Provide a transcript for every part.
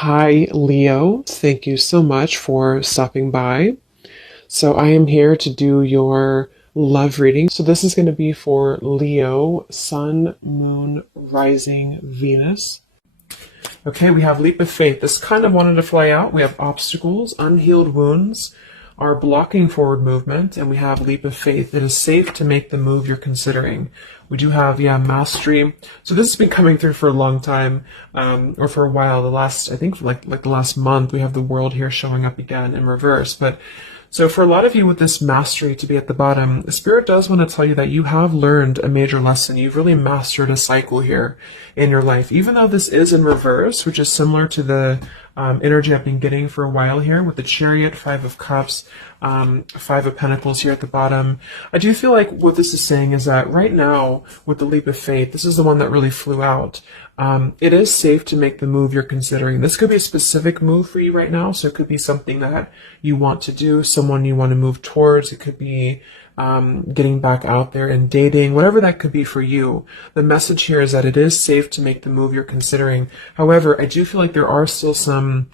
Hi, Leo. Thank you so much for stopping by. So, I am here to do your love reading. So, this is going to be for Leo, Sun, Moon, Rising, Venus. Okay, we have Leap of Faith. This kind of wanted to fly out. We have obstacles, unhealed wounds are blocking forward movement, and we have Leap of Faith. It is safe to make the move you're considering. We do have, Mastery. So this has been coming through for a long time, or for a while. I think like the last month, we have the World here showing up again in reverse. But so for a lot of you with this Mastery to be at the bottom, the Spirit does want to tell you that you have learned a major lesson. You've really mastered a cycle here in your life. Even though this is in reverse, which is similar to the energy I've been getting for a while here with the Chariot, Five of Cups, Five of Pentacles here at the bottom. I do feel like what this is saying is that right now with the Leap of Faith, this is the one that really flew out. It is safe to make the move you're considering. This could be a specific move for you right now. So it could be something that you want to do, someone you want to move towards. It could be getting back out there and dating, whatever that could be for you. The message here is that it is safe to make the move you're considering. However, I do feel like there are still some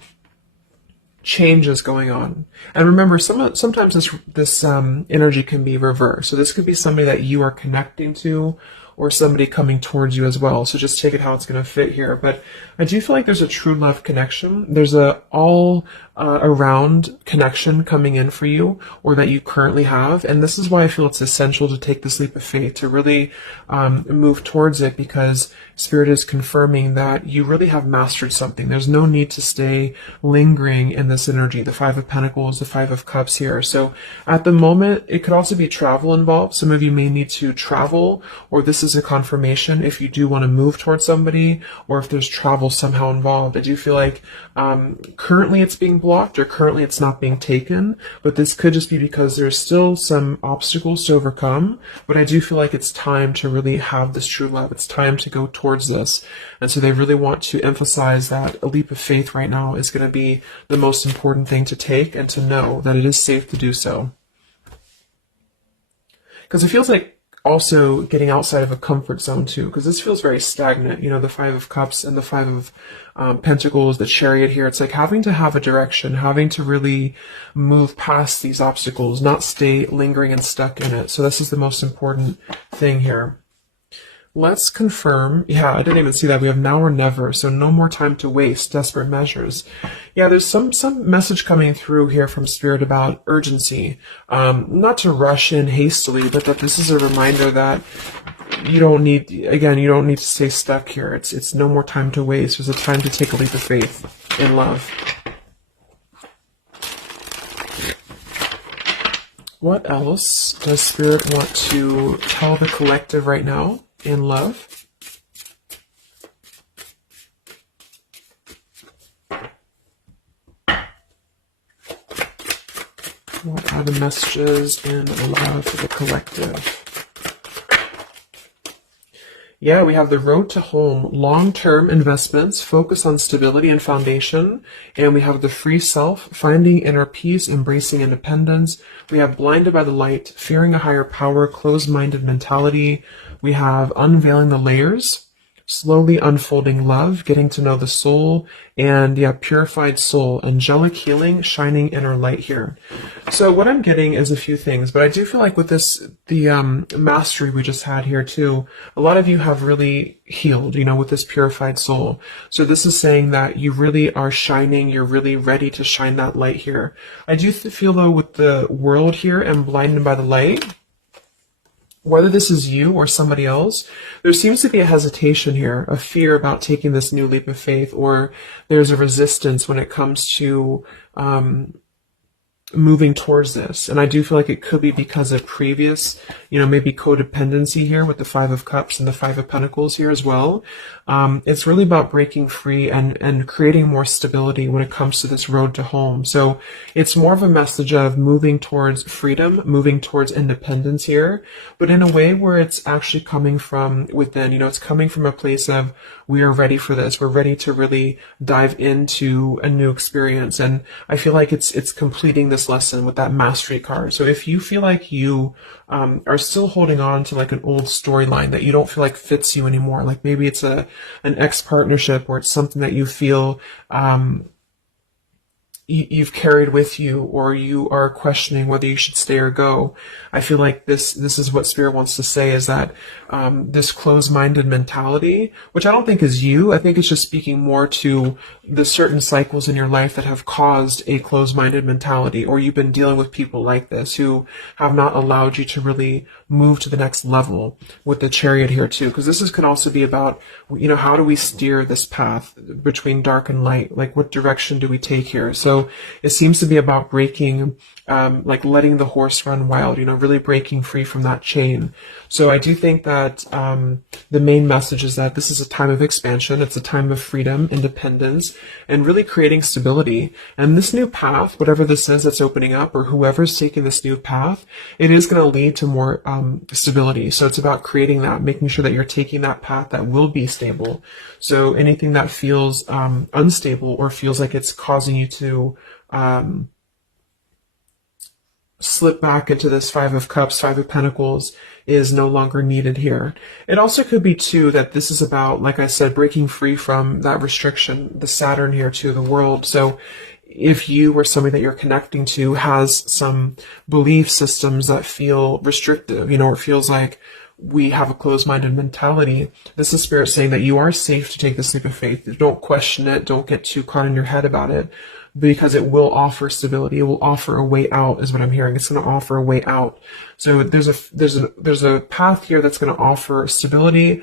changes going on. And remember, sometimes this energy can be reversed. So this could be somebody that you are connecting to, or somebody coming towards you as well. So just take it how it's going to fit here. But I do feel like there's a true love connection. There's a all around connection coming in for you, or that you currently have. And this is why I feel it's essential to take this leap of faith, to really move towards it, because Spirit is confirming that you really have mastered something. There's no need to stay lingering in this energy. The Five of Pentacles, the Five of Cups here. So at the moment, it could also be travel involved. Some of you may need to travel, or this is a confirmation if you do want to move towards somebody, or if there's travel somehow involved. I do feel like currently it's being blocked, or currently it's not being taken, but this could just be because there's still some obstacles to overcome. But I do feel like it's time to really have this true love. It's time to go towards this. And so they really want to emphasize that a leap of faith right now is going to be the most important thing to take, and to know that it is safe to do so. Because it feels like also getting outside of a comfort zone too, because this feels very stagnant. The Five of Cups and the Five of Pentacles, the Chariot here. It's like having to have a direction, having to really move past these obstacles, not stay lingering and stuck in it. So this is the most important thing here. Let's confirm. Yeah, I didn't even see that. We have now or never. So no more time to waste. Desperate measures. Yeah, there's some message coming through here from Spirit about urgency. Not to rush in hastily, but that this is a reminder that you don't need to stay stuck here. It's no more time to waste. There's a time to take a leap of faith in love. What else does Spirit want to tell the collective right now in love? What are the messages in love for the collective? Yeah, we have the road to home, long-term investments, focus on stability and foundation. And we have the free self, finding inner peace, embracing independence. We have blinded by the light, fearing a higher power, closed-minded mentality. We have unveiling the layers, slowly unfolding love, getting to know the soul, and purified soul, angelic healing, shining inner light here. So what I'm getting is a few things, but I do feel like with this, the mastery we just had here too, a lot of you have really healed, with this purified soul. So this is saying that you really are shining, you're really ready to shine that light here. I do feel though with the world here and blinded by the light, whether this is you or somebody else, there seems to be a hesitation here, a fear about taking this new leap of faith, or there's a resistance when it comes to moving towards this. And I do feel like it could be because of previous, maybe codependency here with the Five of Cups and the Five of Pentacles here as well. It's really about breaking free and creating more stability when it comes to this road to home. So it's more of a message of moving towards freedom, moving towards independence here, but in a way where it's actually coming from within. It's coming from a place of, we are ready for this. We're ready to really dive into a new experience. And I feel like it's completing this this lesson with that mastery card. So if you feel like you are still holding on to like an old storyline that you don't feel like fits you anymore, like maybe it's an ex partnership, or it's something that you feel you've carried with you, or you are questioning whether you should stay or go. I feel like this is what Spirit wants to say, is that this closed-minded mentality, which I don't think is you, I think it's just speaking more to the certain cycles in your life that have caused a closed-minded mentality, or you've been dealing with people like this who have not allowed you to really move to the next level with the Chariot here too, because could also be about, how do we steer this path between dark and light? Like, what direction do we take here? So it seems to be about breaking, like letting the horse run wild, really breaking free from that chain. So I do think that the main message is that this is a time of expansion. It's a time of freedom, independence, and really creating stability. And this new path, whatever this is that's opening up, or whoever's taking this new path, it is going to lead to more stability. So it's about creating that, making sure that you're taking that path that will be stable. So anything that feels unstable, or feels like it's causing you to slip back into this Five of Cups, Five of Pentacles, is no longer needed here. It also could be too that this is about, like I said, breaking free from that restriction, the Saturn here too, the world. So if you or somebody that you're connecting to has some belief systems that feel restrictive, it feels like we have a closed-minded mentality, this is Spirit saying that you are safe to take this leap of faith. Don't question it. Don't get too caught in your head about it, because it will offer stability. It will offer a way out, is what I'm hearing. It's going to offer a way out. So there's a path here that's going to offer stability,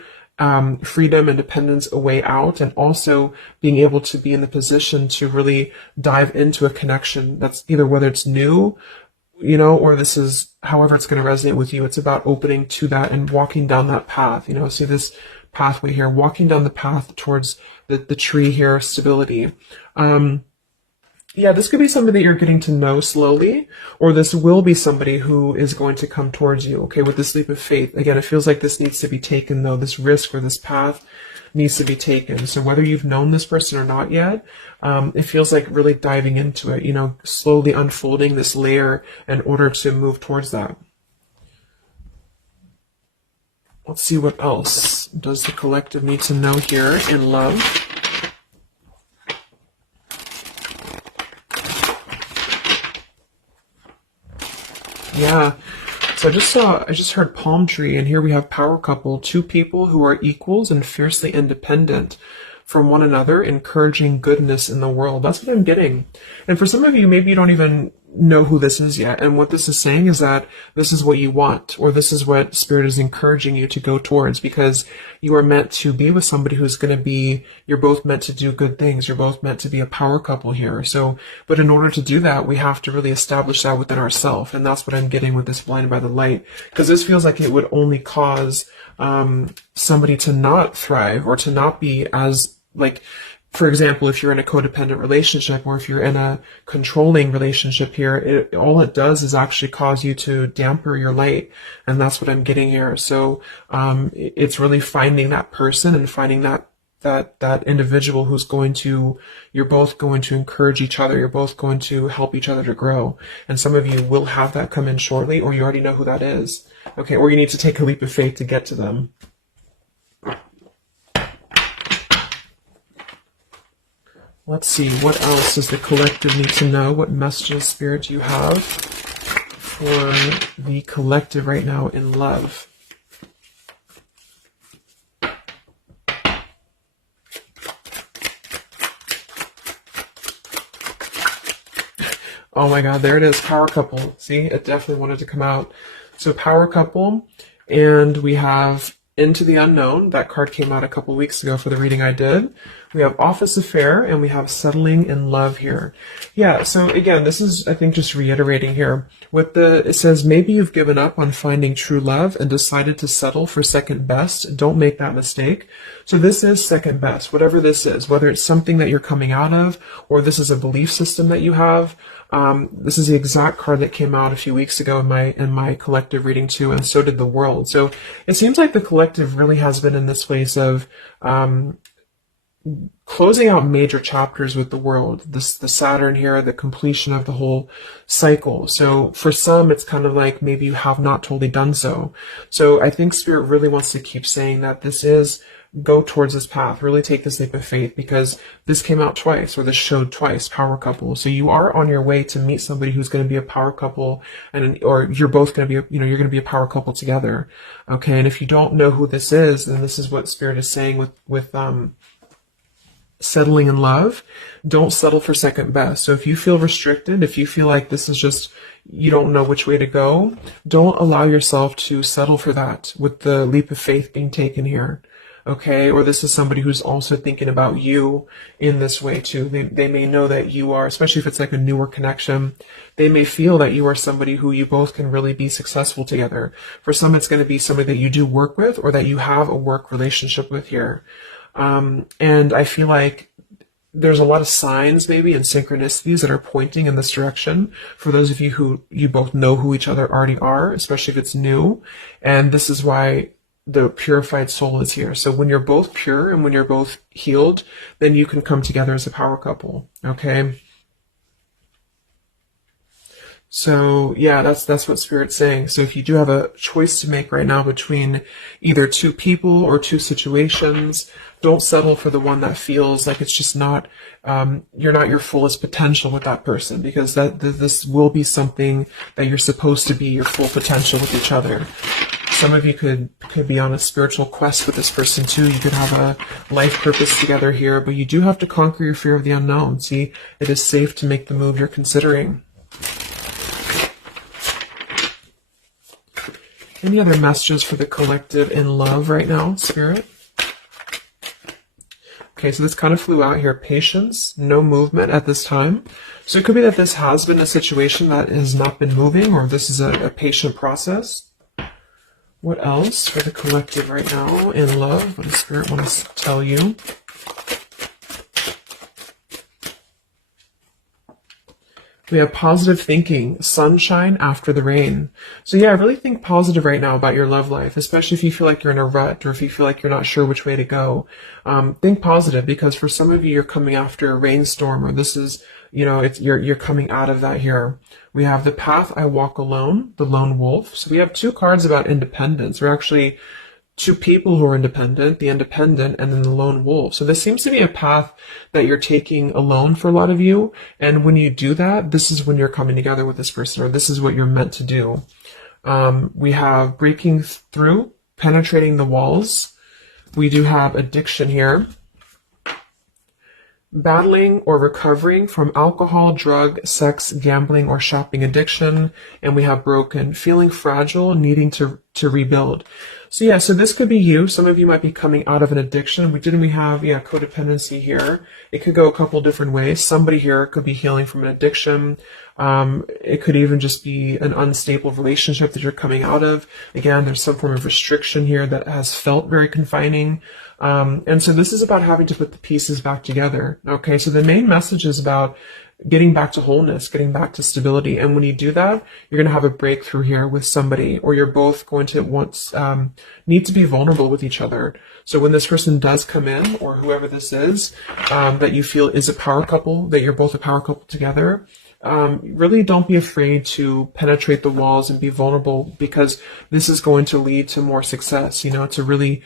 freedom, independence, a way out, and also being able to be in the position to really dive into a connection that's either, whether it's new, or this is however it's going to resonate with you. It's about opening to that and walking down that path. See this pathway here, walking down the path towards the tree here, stability. Yeah, this could be somebody that you're getting to know slowly, or this will be somebody who is going to come towards you, okay, with this leap of faith. Again, it feels like this needs to be taken, though. This risk or this path needs to be taken. So whether you've known this person or not yet, it feels like really diving into it, slowly unfolding this layer in order to move towards that. Let's see what else does the collective need to know here in love. Yeah, so I just heard palm tree, and here we have power couple, two people who are equals and fiercely independent from one another, encouraging goodness in the world. That's what I'm getting. And for some of you, maybe you don't even know who this is yet. And what this is saying is that this is what you want, or this is what Spirit is encouraging you to go towards, because you are meant to be with somebody who's going to be, you're both meant to do good things. You're both meant to be a power couple here. So, but in order to do that, we have to really establish that within ourselves. And that's what I'm getting with this Blinded by the Light, because this feels like it would only cause somebody to not thrive, or to not be as, like, for example, if you're in a codependent relationship, or if you're in a controlling relationship here, all it does is actually cause you to damper your light. And that's what I'm getting here. So it's really finding that person and finding that individual who's you're both going to encourage each other. You're both going to help each other to grow. And some of you will have that come in shortly, or you already know who that is. Okay, or you need to take a leap of faith to get to them. Let's see, what else does the collective need to know? What messages, Spirit, do you have for the collective right now in love? Oh my God, there it is, power couple. See, it definitely wanted to come out. So power couple, and we have Into the Unknown. That card came out a couple weeks ago for the reading I did. We have Office Affair, and we have Settling in Love here. Yeah, so again, this is, I think, just reiterating here. It says, maybe you've given up on finding true love and decided to settle for second best. Don't make that mistake. So this is second best, whatever this is, whether it's something that you're coming out of, or this is a belief system that you have. This is the exact card that came out a few weeks ago in my collective reading too, and so did the world. So it seems like the collective really has been in this place of closing out major chapters with the world. This the Saturn here, the completion of the whole cycle. So for some, it's kind of like maybe you have not totally done so. So I think Spirit really wants to keep saying that this is go towards this path. Really take this leap of faith, because this came out twice, or this showed twice, power couple. So you are on your way to meet somebody who's going to be a power couple, or you're both going to be, you're going to be a power couple together. Okay. And if you don't know who this is, then this is what Spirit is saying with settling in love. Don't settle for second best. So if you feel restricted, if you feel like this is just, you don't know which way to go, don't allow yourself to settle for that with the leap of faith being taken here. Okay, or this is somebody who's also thinking about you in this way too. They may know that you are, especially if it's like a newer connection, they may feel that you are somebody who you both can really be successful together. For some, it's going to be somebody that you do work with, or that you have a work relationship with here. And I feel like there's a lot of signs maybe and synchronicities that are pointing in this direction for those of you who you both know who each other already are, especially if it's new. And this is why the purified soul is here. So when you're both pure and when you're both healed, then you can come together as a power couple. Okay. So yeah, that's what Spirit's saying. So if you do have a choice to make right now between either two people or two situations, don't settle for the one that feels like it's just not, you're not your fullest potential with that person, because this will be something that you're supposed to be your full potential with each other. Some of you could be on a spiritual quest with this person too. You could have a life purpose together here, but you do have to conquer your fear of the unknown. See, it is safe to make the move you're considering. Any other messages for the collective in love right now, Spirit? Okay, so this kind of flew out here. Patience, no movement at this time. So it could be that this has been a situation that has not been moving, or this is a patient process. What else for the collective right now in love? What does Spirit want to tell you? We have positive thinking, sunshine after the rain. So yeah, really think positive right now about your love life, especially if you feel like you're in a rut, or if you feel like you're not sure which way to go. Think positive, because for some of you, you're coming after a rainstorm, or this is, you're coming out of that here. We have the path I walk alone, the lone wolf. So we have two cards about independence. We're actually two people who are independent, the independent, and then the lone wolf. So this seems to be a path that you're taking alone for a lot of you. And when you do that, this is when you're coming together with this person, or this is what you're meant to do. We have breaking through, penetrating the walls. We do have addiction here. Battling or recovering from alcohol, drug, sex, gambling, or shopping addiction. And we have broken, feeling fragile, needing to rebuild. So yeah, so this could be you. Some of you might be coming out of an addiction. We have, codependency here. It could go a couple different ways. Somebody here could be healing from an addiction. It could even just be an unstable relationship that you're coming out of. Again, there's some form of restriction here that has felt very confining. And so this is about having to put the pieces back together. Okay, so the main message is about getting back to wholeness, getting back to stability. And when you do that, you're going to have a breakthrough here with somebody, or you're both going to need to be vulnerable with each other. So when this person does come in, or whoever this is, that you feel is a power couple, that you're both a power couple together, really don't be afraid to penetrate the walls and be vulnerable, because this is going to lead to more success, to really,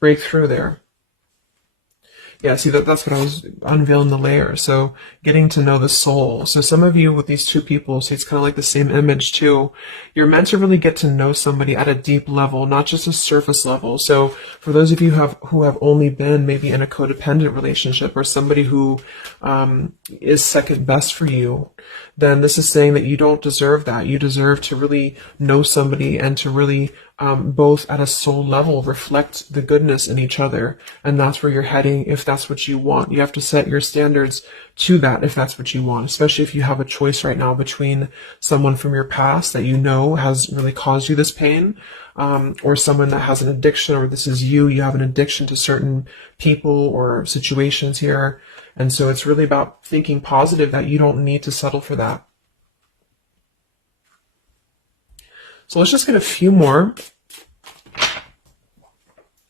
break through there. Yeah, see, that's what I was unveiling the layer. So getting to know the soul. So some of you with these two people, so it's kind of like the same image too. You're meant to really get to know somebody at a deep level, not just a surface level. So for those of you who have only been maybe in a codependent relationship, or somebody who is second best for you, then this is saying that you don't deserve that. You deserve to really know somebody, and to really both at a soul level reflect the goodness in each other. And that's where you're heading if that's what you want. You have to set your standards to that if that's what you want, especially if you have a choice right now between someone from your past that has really caused you this pain, or someone that has an addiction, or this is you have an addiction to certain people or situations here. And so it's really about thinking positive, that you don't need to settle for that. So let's just get a few more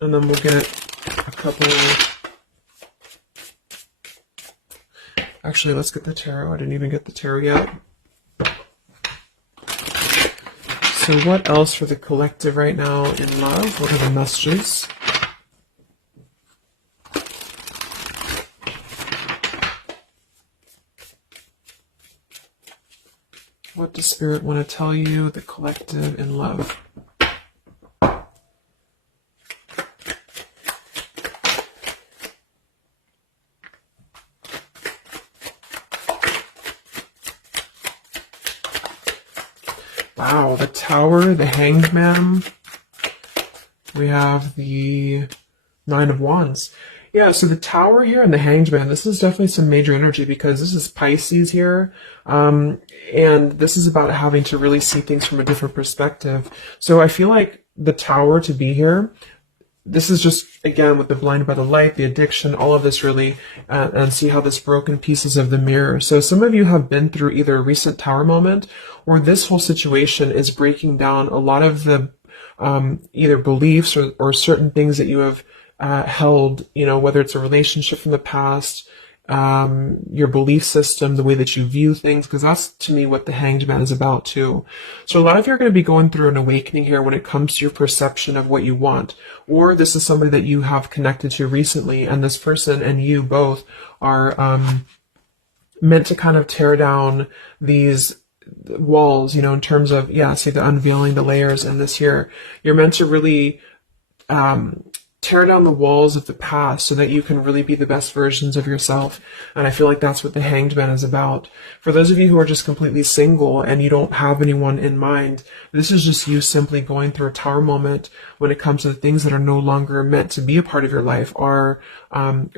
And then we'll get a couple. Actually, let's get the tarot. I didn't even get the tarot yet. So what else for the collective right now in love? What are the messages? What does Spirit want to tell you, the collective in love? Wow, the Tower, the Hanged Man. We have the Nine of Wands. Yeah, so the Tower here and the Hanged Man, this is definitely some major energy because this is Pisces here. And this is about having to really see things from a different perspective. So I feel like the Tower to be here, this is just, again, with the blinded by the light, the addiction, all of this really, and see how this broken pieces of the mirror. So some of you have been through either a recent Tower moment or this whole situation is breaking down a lot of the either beliefs or certain things that you have held, you know, whether it's a relationship from the past, your belief system, the way that you view things, because that's to me what the Hanged Man is about too. So a lot of you are going to be going through an awakening here when it comes to your perception of what you want, or this is somebody that you have connected to recently, and this person and you both are meant to kind of tear down these walls, you know, in terms of, yeah, say the unveiling the layers in this here. You're meant to really tear down the walls of the past so that you can really be the best versions of yourself. And I feel like that's what the Hanged Man is about. For those of you who are just completely single and you don't have anyone in mind, this is just you simply going through a Tower moment when it comes to the things that are no longer meant to be a part of your life are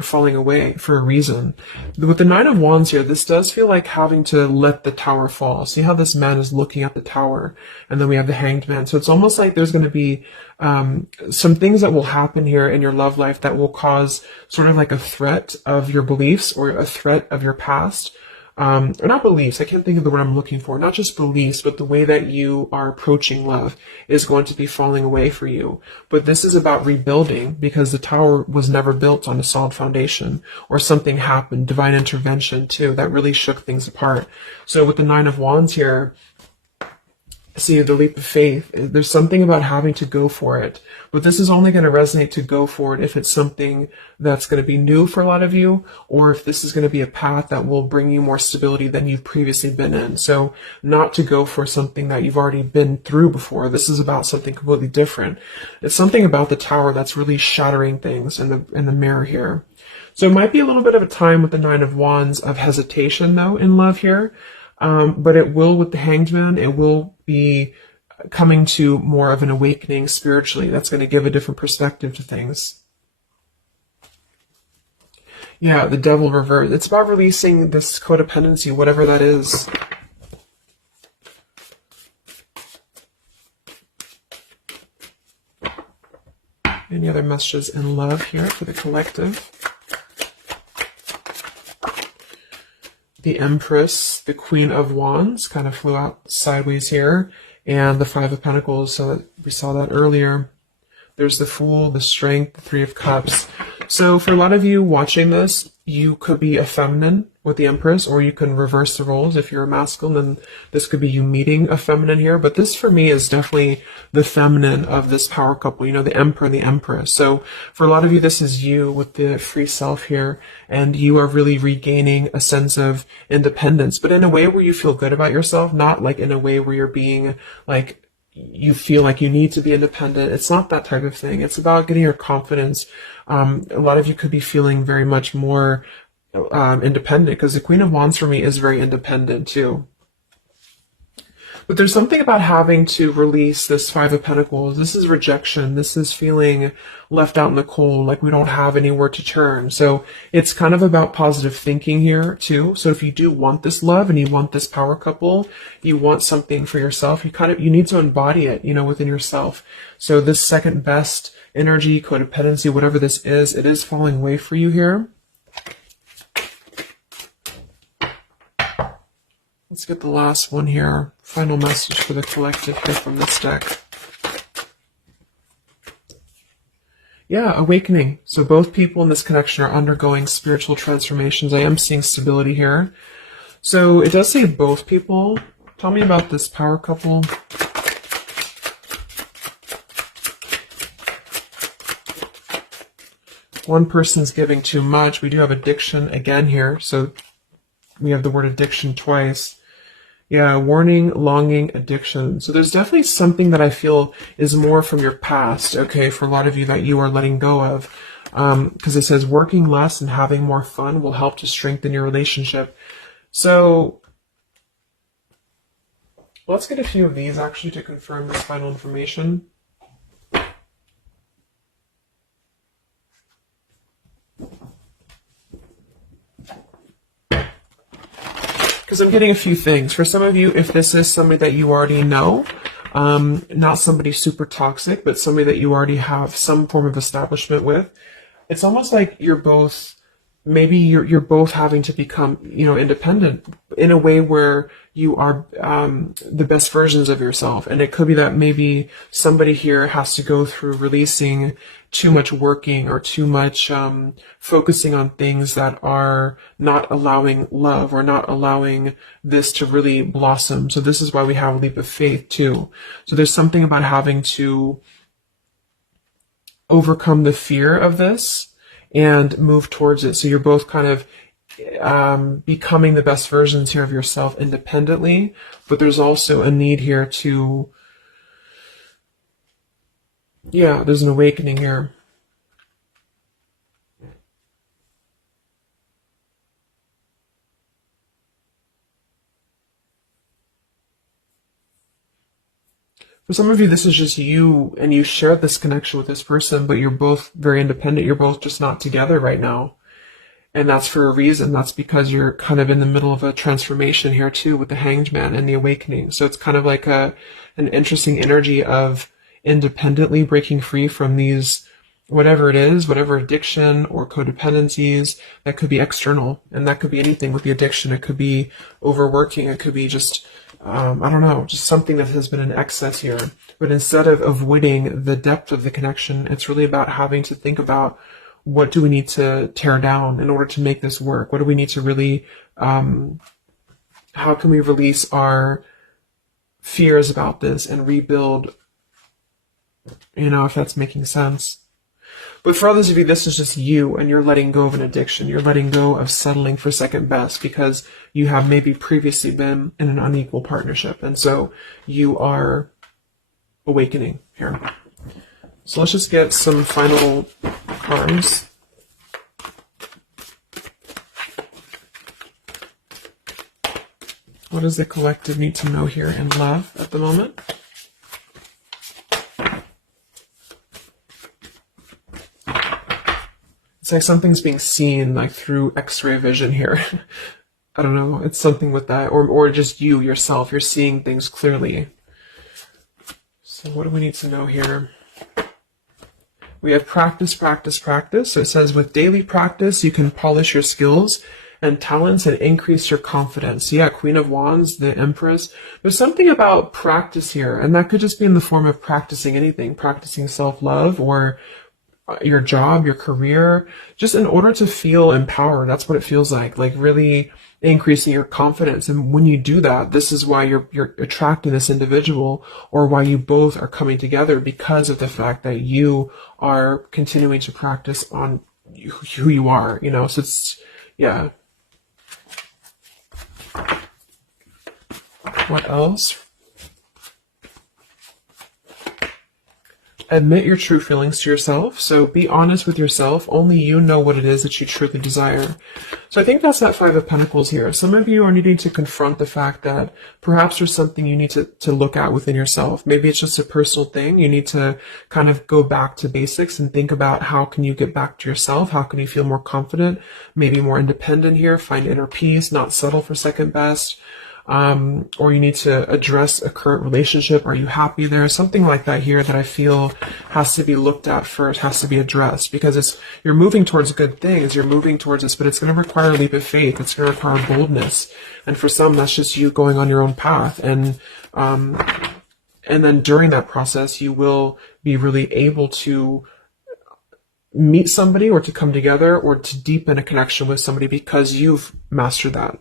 falling away for a reason. With the Nine of Wands here, this does feel like having to let the Tower fall. See how this man is looking at the Tower, and then we have the Hanged Man. So it's almost like there's going to be some things that will happen here in your love life that will cause sort of like a threat of your beliefs or a threat of your past. Or not beliefs, I can't think of the word I'm looking for. Not just beliefs, but the way that you are approaching love is going to be falling away for you. But this is about rebuilding because the Tower was never built on a solid foundation, or something happened, divine intervention too, that really shook things apart. So with the Nine of Wands here, see the leap of faith, there's something about having to go for it, but this is only going to resonate to go for it if it's something that's going to be new for a lot of you, or if this is going to be a path that will bring you more stability than you've previously been in. So not to go for something that you've already been through before. This is about something completely different. It's something about the Tower that's really shattering things in the mirror here. So it might be a little bit of a time with the Nine of Wands of hesitation though in love here. But it will, with the Hanged Man, it will be coming to more of an awakening spiritually. That's going to give a different perspective to things. Yeah, the Devil reverse. It's about releasing this codependency, whatever that is. Any other messages in love here for the collective? The Empress, the Queen of Wands, kind of flew out sideways here, and the Five of Pentacles, so we saw that earlier. There's the Fool, the Strength, the Three of Cups. So for a lot of you watching this, you could be a feminine with the Empress, or you can reverse the roles. If you're a masculine, then this could be you meeting a feminine here. But this for me is definitely the feminine of this power couple, you know, the Emperor and the Empress. So for a lot of you, this is you with the free self here, and you are really regaining a sense of independence, but in a way where you feel good about yourself, not like in a way where you're being like, you feel like you need to be independent. It's not that type of thing. It's about getting your confidence. A lot of you could be feeling very much more independent, because the Queen of Wands for me is very independent too. But there's something about having to release this Five of Pentacles. This is rejection. This is feeling left out in the cold, like we don't have anywhere to turn. So it's kind of about positive thinking here too. So if you do want this love and you want this power couple, you want something for yourself, you need to embody it, you know, within yourself. So this second best energy, codependency, whatever this is, it is falling away for you here. Let's get the last one here. Final message for the collective here from this deck. Yeah, awakening. So both people in this connection are undergoing spiritual transformations. I am seeing stability here. So it does say both people. Tell me about this power couple. One person's giving too much. We do have addiction again here. So we have the word addiction twice. Yeah, warning, longing, addiction. So there's definitely something that I feel is more from your past, okay, for a lot of you that you are letting go of. Because it says working less and having more fun will help to strengthen your relationship. So let's get a few of these actually to confirm this final information. Because I'm getting a few things. For some of you, if this is somebody that you already know, not somebody super toxic, but somebody that you already have some form of establishment with, it's almost like you're both, maybe you're both having to become, independent in a way where you are the best versions of yourself. And it could be that maybe somebody here has to go through releasing too much working or too much focusing on things that are not allowing love or not allowing this to really blossom. So this is why we have a leap of faith too. So there's something about having to overcome the fear of this and move towards it. So you're both kind of becoming the best versions here of yourself independently, but there's also a need here to, there's an awakening here. For some of you, this is just you, and you share this connection with this person, but you're both very independent. You're both just not together right now. And that's for a reason. That's because you're kind of in the middle of a transformation here too with the Hanged Man and the awakening. So it's kind of like an interesting energy of independently breaking free from these, whatever it is, whatever addiction or codependencies that could be external. And that could be anything with the addiction. It could be overworking. It could be just, I don't know, just something that has been in excess here. But instead of avoiding the depth of the connection, it's really about having to think about, what do we need to tear down in order to make this work? What do we need to really, how can we release our fears about this and rebuild, if that's making sense. But for others of you, this is just you, and you're letting go of an addiction. You're letting go of settling for second best because you have maybe previously been in an unequal partnership. And so you are awakening here. So let's just get some final cards. What does the collective need to know here in love at the moment? It's like something's being seen like through X-ray vision here. I don't know. It's something with that. Or just you, yourself. You're seeing things clearly. So what do we need to know here? We have practice, practice, practice. So it says with daily practice, you can polish your skills and talents and increase your confidence. Yeah, Queen of Wands, the Empress. There's something about practice here, and that could just be in the form of practicing anything, practicing self-love or your job, your career, just in order to feel empowered. That's what it feels like really increasing your confidence. And when you do that, this is why you're attracting this individual, or why you both are coming together, because of the fact that you are continuing to practice on who you are, so it's, yeah. What else? Admit your true feelings to yourself. So be honest with yourself. Only you know what it is that you truly desire. So I think that's that Five of Pentacles here. Some of you are needing to confront the fact that perhaps there's something you need to look at within yourself. Maybe it's just a personal thing. You need to kind of go back to basics and think about how can you get back to yourself? How can you feel more confident, maybe more independent here, find inner peace, not settle for second best. Or you need to address a current relationship. Are you happy there? Something like that here that I feel has to be looked at first, has to be addressed, because you're moving towards good things, you're moving towards this, but it's going to require a leap of faith. It's going to require boldness. And for some, that's just you going on your own path. And then during that process, you will be really able to meet somebody or to come together or to deepen a connection with somebody because you've mastered that.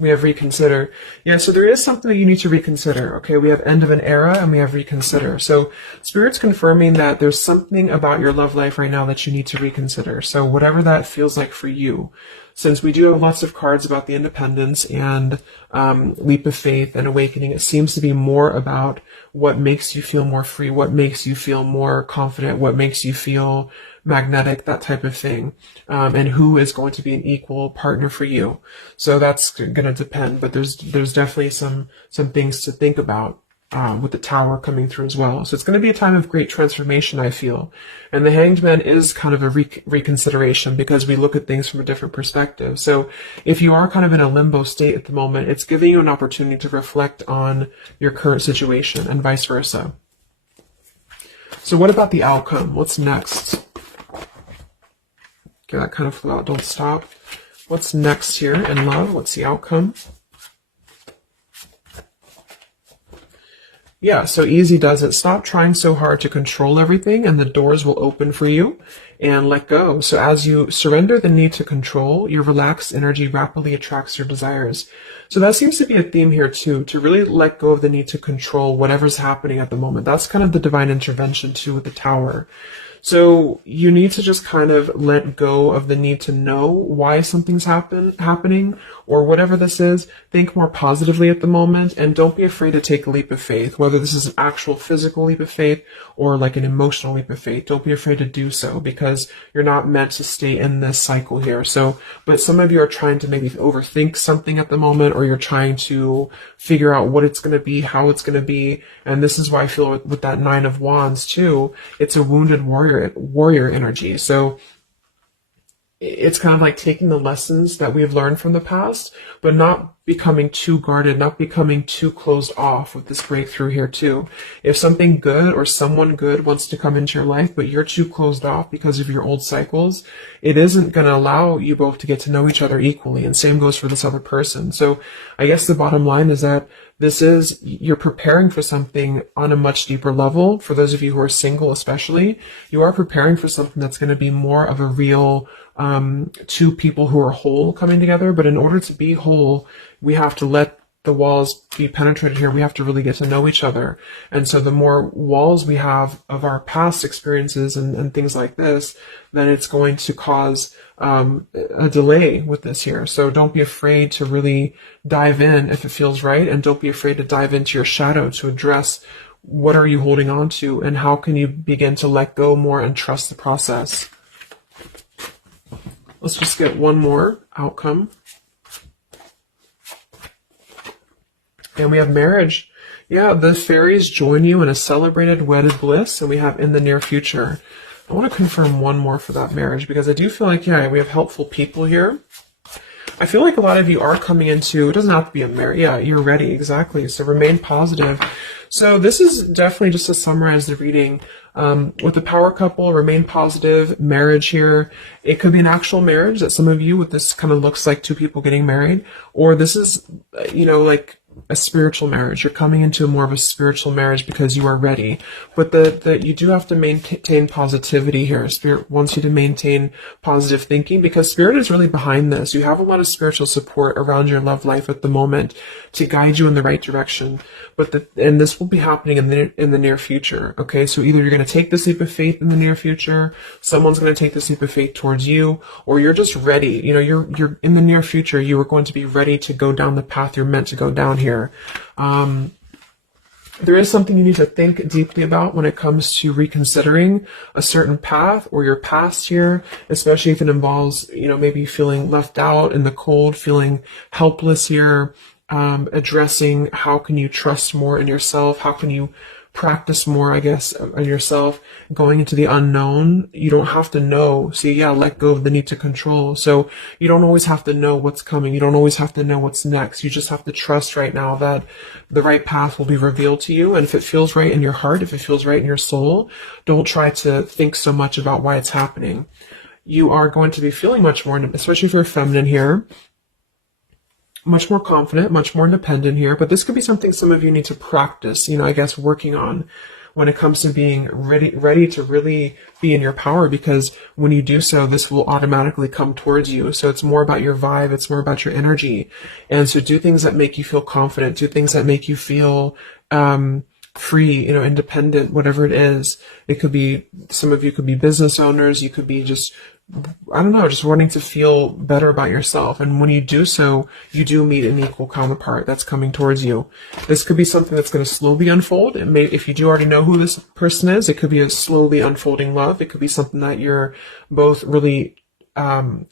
We have reconsider. Yeah, so there is something that you need to reconsider. Okay, we have end of an era and we have reconsider. So Spirit's confirming that there's something about your love life right now that you need to reconsider. So whatever that feels like for you. Since we do have lots of cards about the independence and leap of faith and awakening, it seems to be more about what makes you feel more free, what makes you feel more confident, what makes you feel magnetic, that type of thing, and who is going to be an equal partner for you. So that's going to depend, but there's definitely some things to think about with the Tower coming through as well. So it's going to be a time of great transformation, I feel. And the Hanged Man is kind of a reconsideration because we look at things from a different perspective. So if you are kind of in a limbo state at the moment, it's giving you an opportunity to reflect on your current situation and vice versa. So what about the outcome? What's next? Okay, that kind of flew out. Don't stop. What's next here in love? What's the outcome? Yeah, so easy does it. Stop trying so hard to control everything and the doors will open for you, and let go. So as you surrender the need to control, your relaxed energy rapidly attracts your desires. So that seems to be a theme here too, to really let go of the need to control whatever's happening at the moment. That's kind of the divine intervention too with the Tower. So you need to just kind of let go of the need to know why something's happening or whatever this is. Think more positively at the moment and don't be afraid to take a leap of faith, whether this is an actual physical leap of faith or like an emotional leap of faith. Don't be afraid to do so because you're not meant to stay in this cycle here. So, but some of you are trying to maybe overthink something at the moment, or you're trying to figure out what it's going to be, how it's going to be. And this is why I feel with that Nine of Wands too, it's a wounded warrior energy. So it's kind of like taking the lessons that we've learned from the past, but not becoming too guarded, not becoming too closed off with this breakthrough here too. If something good or someone good wants to come into your life, but you're too closed off because of your old cycles, it isn't going to allow you both to get to know each other equally. And same goes for this other person. So I guess the bottom line is that you're preparing for something on a much deeper level. For those of you who are single especially, you are preparing for something that's going to be more of a real two people who are whole coming together. But in order to be whole, we have to let the walls be penetrated here. We have to really get to know each other. And so the more walls we have of our past experiences and things like this, then it's going to cause a delay with this here. So don't be afraid to really dive in if it feels right. And don't be afraid to dive into your shadow to address what are you holding on to and how can you begin to let go more and trust the process. Let's just get one more outcome. And we have marriage. Yeah, the fairies join you in a celebrated wedded bliss. And we have in the near future. I want to confirm one more for that marriage because I do feel like, yeah, we have helpful people here. I feel like a lot of you are coming into, it doesn't have to be a marriage. Yeah, you're ready. Exactly. So remain positive. So this is definitely just to summarize the reading. With the power couple, remain positive, marriage here. It could be an actual marriage that some of you with this kind of looks like two people getting married, or this is, like a spiritual marriage. You're coming into more of a spiritual marriage because you are ready. But you do have to maintain positivity here. Spirit wants you to maintain positive thinking because Spirit is really behind this. You have a lot of spiritual support around your love life at the moment to guide you in the right direction. And this will be happening in the near future. Okay, so either you're going to take this leap of faith in the near future, someone's going to take this leap of faith towards you, or you're just ready. You're in the near future. You are going to be ready to go down the path you're meant to go down here. There is something you need to think deeply about when it comes to reconsidering a certain path or your past here, especially if it involves, maybe feeling left out in the cold, feeling helpless here. Addressing how can you trust more in yourself, how can you practice more, I guess, on yourself, going into the unknown. You don't have to know. See, yeah, let go of the need to control. So you don't always have to know what's coming. You don't always have to know what's next. You just have to trust right now that the right path will be revealed to you. And if it feels right in your heart, if it feels right in your soul, don't try to think so much about why it's happening. You are going to be feeling much more, especially if you're feminine here, much more confident, much more independent here, but this could be something some of you need to practice, I guess, working on when it comes to being ready to really be in your power, because when you do so, this will automatically come towards you. So it's more about your vibe. It's more about your energy. And so do things that make you feel confident, do things that make you feel, free, independent, whatever it is. It could be, some of you could be business owners. You could be just, I don't know, just wanting to feel better about yourself. And when you do so, you do meet an equal counterpart that's coming towards you. This could be something that's going to slowly unfold. It may, if you do already know who this person is, it could be a slowly unfolding love. It could be something that you're both really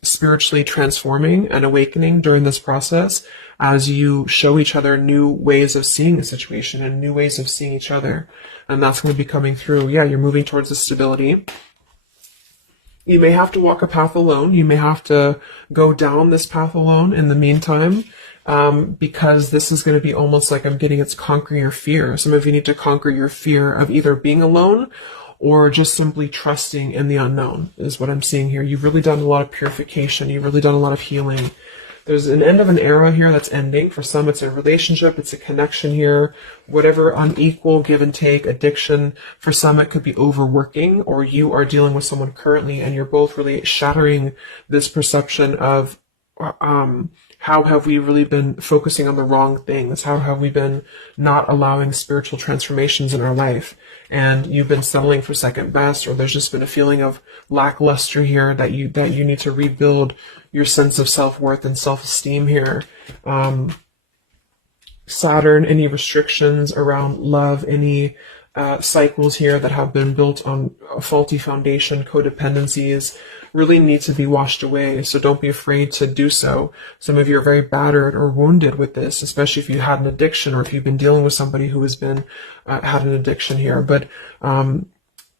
spiritually transforming and awakening during this process, as you show each other new ways of seeing the situation and new ways of seeing each other. And that's going to be coming through. Yeah, you're moving towards the stability. You may have to walk a path alone. You may have to go down this path alone in the meantime, because this is going to be almost like, I'm getting, it's conquering your fear. Some of you need to conquer your fear of either being alone or just simply trusting in the unknown, is what I'm seeing here. You've really done a lot of purification. You've really done a lot of healing. There's an end of an era here that's ending. For some, it's a relationship, it's a connection here, whatever unequal give and take, addiction. For some, it could be overworking, or you are dealing with someone currently and you're both really shattering this perception of, how have we really been focusing on the wrong things? How have we been not allowing spiritual transformations in our life? And you've been settling for second best, or there's just been a feeling of lackluster here that you need to rebuild your sense of self-worth and self-esteem here. Saturn, any restrictions around love, any cycles here that have been built on a faulty foundation, codependencies, really need to be washed away. So don't be afraid to do so. Some of you are very battered or wounded with this, especially if you had an addiction, or if you've been dealing with somebody who has been had an addiction here. But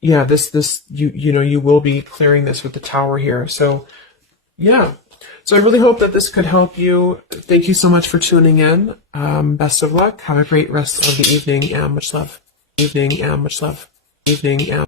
yeah, this you will be clearing this with the Tower here. So yeah. So I really hope that this could help you. Thank you so much for tuning in. Best of luck. Have a great rest of the evening, and much love. Evening, and much love. Evening, and